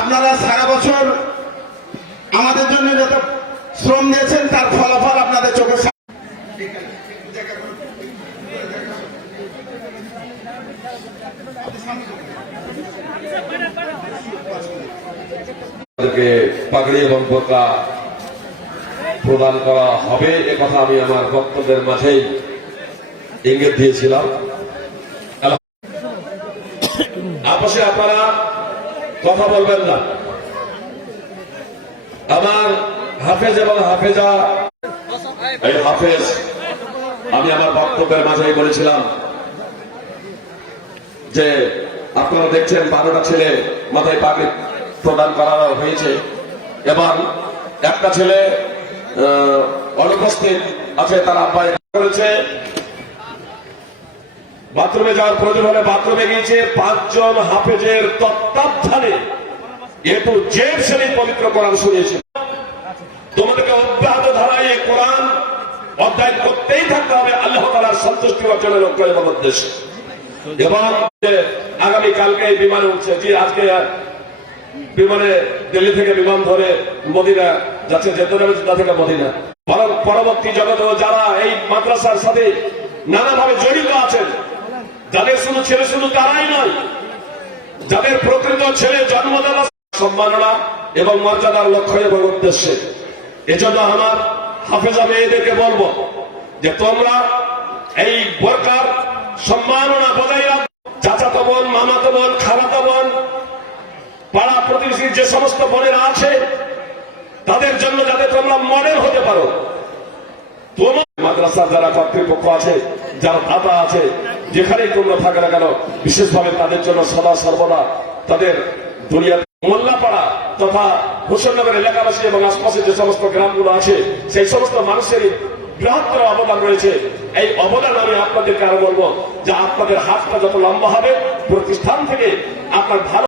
আপনারা সারা বছর আমাদের জন্য যত শ্রম দিয়েছেন তার ফলাফল আপনাদের চোখে পাগড়ি এবং বোরকা প্রদান করা হবে একথা আমি আমার বক্তব্যের মাঝেই ইঙ্গিত দিয়েছিলাম। আপসে আপনারা কথা বলবেন না। আমার হাফেজ এবং হাফেজা এই হাফেজ আমি আমার বক্তব্যের মাঝেই বলেছিলাম যে আপনারা দেখছেন 12টা ছেলে মাথায় পাগড়ি প্রদান করা হয়েছে এবং একটা ছেলে অনুপস্থিত আছে, তার আব্বা করেছে। বাথরুমে যাওয়ার প্রয়োজন হলে বাথরুমে গিয়েছে। 5 জন হাফেজের তত্ত্বাবধানে এটু জেড শ্রেণীর পবিত্র কোরআন শুনিয়েছে। তোমাদেরকে অব্যাহত ধারায় এই কোরআন অধ্যয়ন করতেই থাকতে হবে আল্লাহ তাআলার সন্তুষ্টি অর্জনের লক্ষ্য এবং উদ্দেশ্যে। এবং আগামী কালকে এই বিমানে উঠছে, যে আজকে বিমানে দিল্লি থেকে বিমান ধরে মদিনা যাচ্ছে, জেদ্দা থেকে মদিনা। পরবর্তী জগতেও যারা এই মাদ্রাসার সাথে নানাভাবে জড়িত আছেন, যাদের শুধু ছেলে শুধু তারাই নয়, যাদের প্রকৃত ছেলে জন্ম দেওয়া সম্মাননা এবং মর্যাদার লক্ষ্য এবং উদ্দেশ্যে। এজন্য আমার হাফেজা মেয়েদেরকে বলবো যে তোমরা এই বোরকার সম্মাননা বজায় রাখো। চাচাতো বোন, মামাতো বোন, খালাতো বোন, পাড়া প্রতিবেশীর যে সমস্ত বোনেরা আছে তাদের জন্য যাতে তোমরা মডেল হতে পারো। তোমার মাদ্রাসার যারা কর্তৃপক্ষ আছে, যারা দাতা আছে, যেখানেই তোমরা থাকে না কেন, বিশেষভাবে তাদের জন্য সদা সর্বদা তাদের দুনিয়া মোল্লাপাড়া তথা হোসেননগর এলাকাবাসী এবং আশপাশে যে সমস্ত গ্রামগুলো আছে সেই সমস্ত মানুষের বৃহত্তর অবদান রয়েছে। এই অবদান আমি আপনাদেরকে আরো বলবো যে আপনাদের হাতটা যত লম্বা হবে প্রতিষ্ঠান থেকে আপনার ভালো